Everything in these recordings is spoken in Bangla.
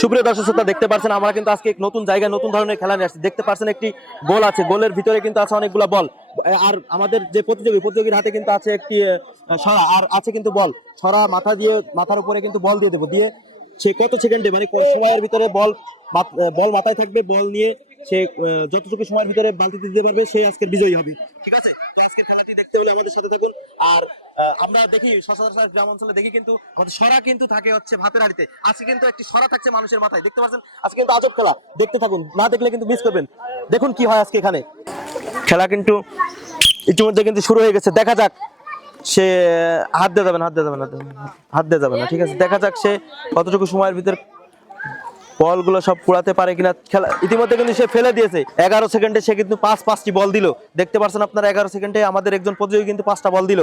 সুপ্রিয় দর্শক শ্রোতা দেখতে পাচ্ছেন আমরা কিন্তু আজকে নতুন জায়গায় নতুন ধরনের খেলা নিয়ে আসছি। দেখতে পাচ্ছেন একটি গোল আছে, গোলের ভিতরে কিন্তু আছে অনেকগুলো বল। আর আমাদের যে প্রতিযোগীর হাতে কিন্তু আছে একটি ছড়া আর আছে কিন্তু বল। ছড়া মাথার উপরে কিন্তু বল দিয়ে দেবো, দিয়ে সে কত সেকেন্ডে মানে সময়ের ভিতরে বল মাথায় থাকবে, বল নিয়ে সে যতটুকু সময়ের ভিতরে বালতিতে দিতে পারবে সে আজকের বিজয়ী হবে। ঠিক আছে, তো আজকের খেলাটি দেখতে হলে আমাদের সাথে থাকুন। আর আমরা দেখি সচরাচর গ্রাম অঞ্চলে দেখি কিন্তু আমাদের সরা কিন্তু থাকে হচ্ছে ভাতের হাড়িতে, আজকে কিন্তু একটি সরা থাকছে মানুষের মাথায়। দেখতে পাচ্ছেন আজকে কিন্তু আজব খেলা, দেখতে থাকুন, না দেখলে কিন্তু মিস করবেন। দেখুন কি হয় আজকে এখানে। খেলা কিন্তু ইতিমধ্যে কিন্তু শুরু হয়ে গেছে, দেখা যাক সে হাত দিয়ে যাবে না। ঠিক আছে, দেখা যাক সে কতটুকু সময়ের ভিতর বলগুলো সব কুড়াতে পারে কিনা। খেলা ইতিমধ্যে কিন্তু সে ফেলে দিয়েছে। 11 সেকেন্ডে সে কিন্তু পাঁচটি বল দিল। দেখতে পাচ্ছেন আপনারা 11 সেকেন্ডে আমাদের একজন প্রতিযোগী কিন্তু 5টা বল দিল।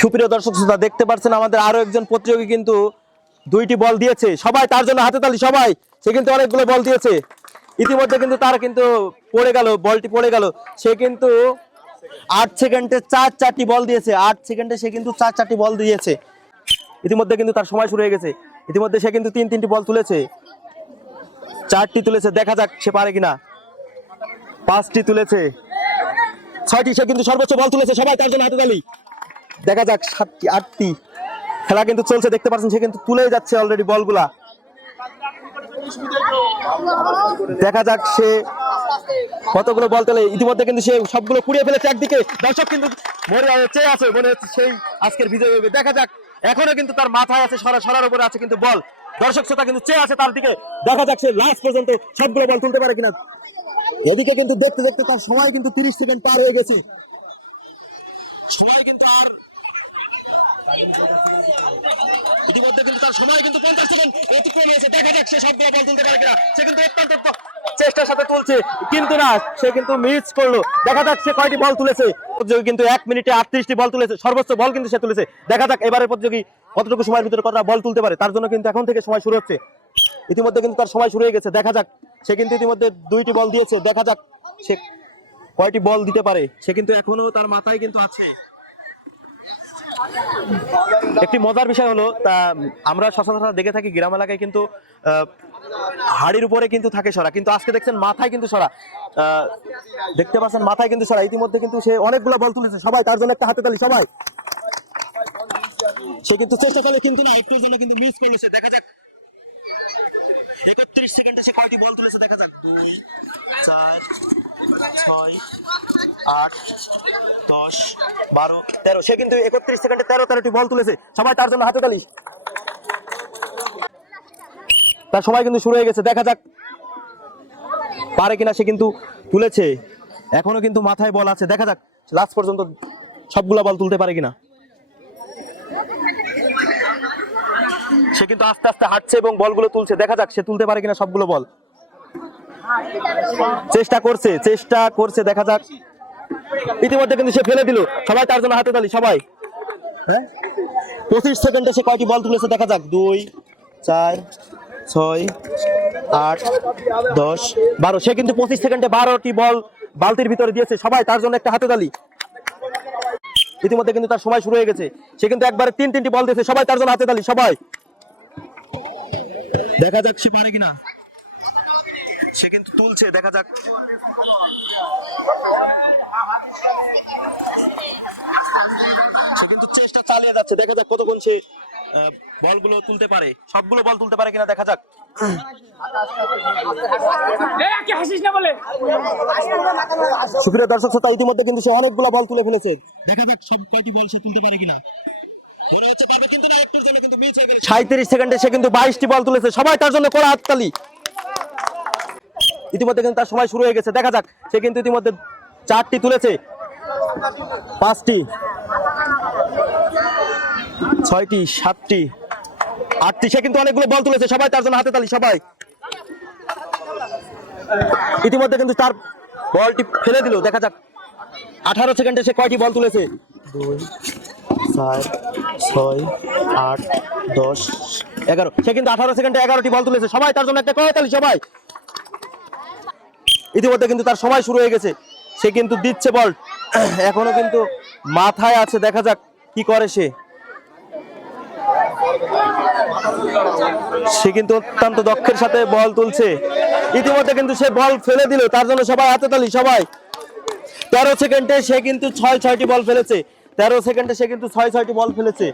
সুপ্রিয় দর্শক শ্রোতা দেখতে পাচ্ছেন আমাদের আরো একজন প্রতিযোগী কিন্তু 2টি বল দিয়েছে। সবাই তার জন্য হাতে তালি সবাই। সে কিন্তু অনেকগুলো বল দিয়েছে। ইতিমধ্যে কিন্তু তার কিন্তু বলটি পড়ে গেল। সে কিন্তু 8 সেকেন্ডে চারটি বল দিয়েছে। 8 সেকেন্ডে সে কিন্তু চারটি বল দিয়েছে। ইতিমধ্যে কিন্তু তার সময় শুরু হয়ে গেছে। ইতিমধ্যে সে কিন্তু তিনটি বল তুলেছে, 4টি তুলেছে। দেখা যাক সে পারে কিনা। 5টি তুলেছে, 6টি। সে কিন্তু সর্বোচ্চ বল তুলেছে। সবাই তার জন্য হাতে তালি। দেখা যাক 7টি 8টি। খেলা কিন্তু চলছে, দেখতে পাচ্ছেন সে কিন্তু তুলে যাচ্ছে অলরেডি বলগুলা। দেখা যাক সে কতগুলো বল তোলে। ইতিমধ্যে কিন্তু সে সবগুলো কুড়িয়ে ফেলেছে। একদিকে দর্শক কিন্তু চেয়ে আছে, মনে হচ্ছে সেই আজকের বিজয় হবে। দেখা যাক, এখনো কিন্তু তার মাথায় আছে সরার উপরে আছে কিন্তু বল। দর্শক শ্রোতা কিন্তু চেয়ে আছে তার দিকে। দেখা যাক সে লাস্ট পর্যন্ত সবগুলো বল তুলতে পারে কিনা। এদিকে কিন্তু দেখতে দেখতে তার সময় কিন্তু 30 সেকেন্ড পার হয়ে গেছে। সময় কিন্তু আর ইতিমধ্যে কিন্তু তার সময় কিন্তু 50 সেকেন্ড অতিক্রম হয়েছে। দেখা যাক সে সবগুলো বল তুলতে পারে কিনা। সে কিন্তু অত্যন্ত চেষ্টার সাথে তুলছে, কিন্তু না, সে কিন্তু মিস করলো। দেখা যাক সে কয়টি বল তুলেছে। প্রতিযোগী কিন্তু 1 মিনিটে 38টি বল তুলেছে, সর্বোচ্চ বল কিন্তু সে তুলেছে। দেখা যাক এবারে প্রতিযোগী কতটুকু সময়ের ভিতরে কতটা বল তুলতে পারে। তার জন্য কিন্তু এখন থেকে সময় শুরু হচ্ছে। ইতিমধ্যে কিন্তু তার সময় শুরু হয়ে গেছে। দেখা যাক সে কিন্তু ইতিমধ্যে 2টি বল দিয়েছে। দেখা যাক সে কয়টি বল দিতে পারে। সে কিন্তু এখনো তার মাথায় কিন্তু আছে। একটি মজার বিষয় হলো, আমরা সচরাচর দেখে থাকি গ্রাম এলাকায় কিন্তু হাড়ির উপরে কিন্তু থাকে সরা, কিন্তু আজকে দেখছেন মাথায় কিন্তু সরা। দেখতে পাচ্ছেন মাথায় কিন্তু সরা। ইতিমধ্যে কিন্তু সে অনেকগুলো বল তুলেছে। সবাই তার জন্য একটা হাতে তালি সবাই। সে কিন্তু চেষ্টা করে, কিন্তু না, একটুর জন্য কিন্তু মিস করলো। দেখা যাক 31 সেকেন্ডে সে কয়টি বল তুলেছে। দেখা যাক 2 4 6 8 10 12 13। সে কিন্তু 31 সেকেন্ডে 13টি বল তুলেছে। সবাই তার জন্য হাতে তালি। তার সময় কিন্তু শুরু হয়ে গেছে। দেখা যাক পারে কিনা। সে কিন্তু তুলেছে, এখনো কিন্তু মাথায় বল আছে। দেখা যাক লাস্ট পর্যন্ত সবগুলা বল তুলতে পারে কিনা। সে কিন্তু আস্তে আস্তে হাঁটছে এবং বলগুলো তুলছে। দেখা যাক সে তুলতে পারে কিনা সবগুলো বল। চেষ্টা করছে। দেখা যাক। ইতিমধ্যে কিন্তু সে ফেলে দিল। সবাই তার জন্য হাতে তালি সবাই। 25 সেকেন্ডে সে কয়টি বল তুলেছে। দেখা যাক 2 4 6 8 10 12। সে কিন্তু 25 সেকেন্ডে 12টি বল বালতির ভিতরে দিয়েছে। সবাই তার জন্য একটা হাতে তালি। ইতিমধ্যে কিন্তু তার সময় শুরু হয়ে গেছে। সে কিন্তু একবারে 3টি বল দিয়েছে। সবাই তার জন্য হাতে তালি সবাই। দেখা যাক সে পারে কিনা। সে কিন্তু তুলছে। দেখা যাক সে কিন্তু চেষ্টা চালিয়ে যাচ্ছে। দেখা যাক কতক্ষণ সে বলগুলো তুলতে পারে, সবগুলো বল তুলতে পারে কিনা। দেখা যাক। সুপ্রিয় দর্শক শ্রোতা ইতিমধ্যে কিন্তু সে অনেকগুলো বল তুলে ফেলেছে। দেখা যাক সব কয়টি বল সে তুলতে পারে কিনা। মনে হচ্ছে পারবে, কিন্তু না, একটুর জন্য কিন্তু মিস হয়ে গেল। 37 সেকেন্ডে সে কিন্তু 22টি বল তুলেছে। সবাই তার জন্য করা হাততালি। ইতিমধ্যে কিন্তু তার সময় শুরু হয়ে গেছে। দেখা যাক সে কিন্তু ইতিমধ্যে 4টি তুলেছে, 5টি 6টি 7টি 8টি। সে কিন্তু অনেকগুলো বল তুলেছে। সবাই তার জন্য হাতে তালি সবাই। ইতিমধ্যে কিন্তু তার বলটি ফেলে দিল। দেখা যাক 18 সেকেন্ডে সে কয়টি বল তুলেছে। 2 4 6 8 10 11। সে কিন্তু 18 সেকেন্ডে 11টি বল তুলেছে। সবাই তার জন্য একটা করতালি সবাই। ইতিমধ্যে কিন্তু তার সময় শুরু হয়ে গেছে। সে কিন্তু দিচ্ছে বল, এখনো কিন্তু মাথায় আছে। দেখা যাক কি করে সে। সে কিন্তু অত্যন্ত দক্ষের সাথে বল তুলছে। ইতিমধ্যে কিন্তু সে বল ফেলে দিল, তার জন্য সবাই হাতে তালি। সবাই 13 সেকেন্ডে সে কিন্তু 6টি বল ফেলেছে। 13 সেকেন্ডে সে কিন্তু 6টি বল ফেলেছে।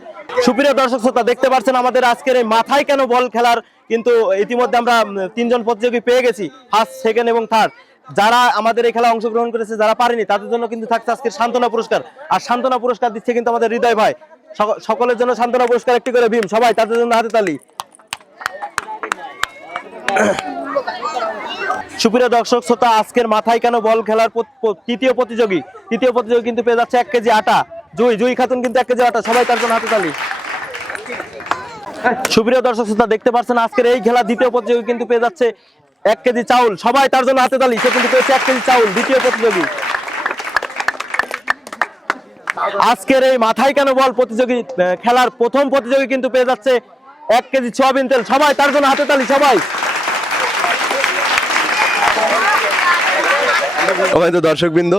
সুপ্রিয় দর্শক শ্রোতা, দেখতে পাচ্ছেন আমাদের আজকের এই মাথায় কেন বল খেলার কিন্তু ইতিমধ্যে আমরা 3জন প্রতিযোগী পেয়ে গেছি, ফার্স্ট, সেকেন্ড এবং থার্ড। যারা আমাদের এই খেলা অংশগ্রহণ করেছে, যারা পারেনি তাদের জন্য কিন্তু থাকছে আজকে সান্ত্বনা পুরস্কার। আর সান্ত্বনা পুরস্কার দিচ্ছে কিন্তু আমাদের হৃদয় ভাই। সকলের জন্য সান্ত্বনা পুরস্কার একটি করে ভীম, সবাই তাদের জন্য হাতে তালি। সুপ্রিয় দর্শক শ্রোতা, আজকের মাথায় কেন বল খেলার তৃতীয় প্রতিযোগী কিন্তু পেয়ে যাচ্ছে 1 কেজি আটা। জুই খাতুন কিন্তু 1 কেজি আটা, সবাই তার জন্য হাতে তালি। সুপ্রিয় দর্শক শ্রোতা, দেখতে পাচ্ছেন আজকের এই খেলা দ্বিতীয় প্রতিযোগী কিন্তু পেয়ে যাচ্ছে 1 কেজি চাউল, সবাই তার জন্য হাতে তালি। সে কিন্তু পেয়েছে 1 কেজি চাউল, দ্বিতীয় প্রতিযোগী। আজকের এই মাথায় কেন বল প্রতিযোগী খেলার প্রথম প্রতিযোগী কিন্তু পেয়ে যাচ্ছে 1 কেজি সয়াবিন তেল, সবাই তার জন্য হাতে তালি। সবাই তো দর্শকবৃন্দ,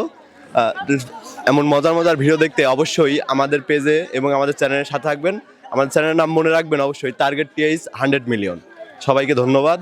এমন মজার ভিডিও দেখতে অবশ্যই আমাদের পেজে এবং আমাদের চ্যানেলের সাথে থাকবেন। আমাদের চ্যানেলের নাম মনে রাখবেন অবশ্যই, টার্গেট টিএইচ 100 মিলিয়ন। সবাইকে ধন্যবাদ।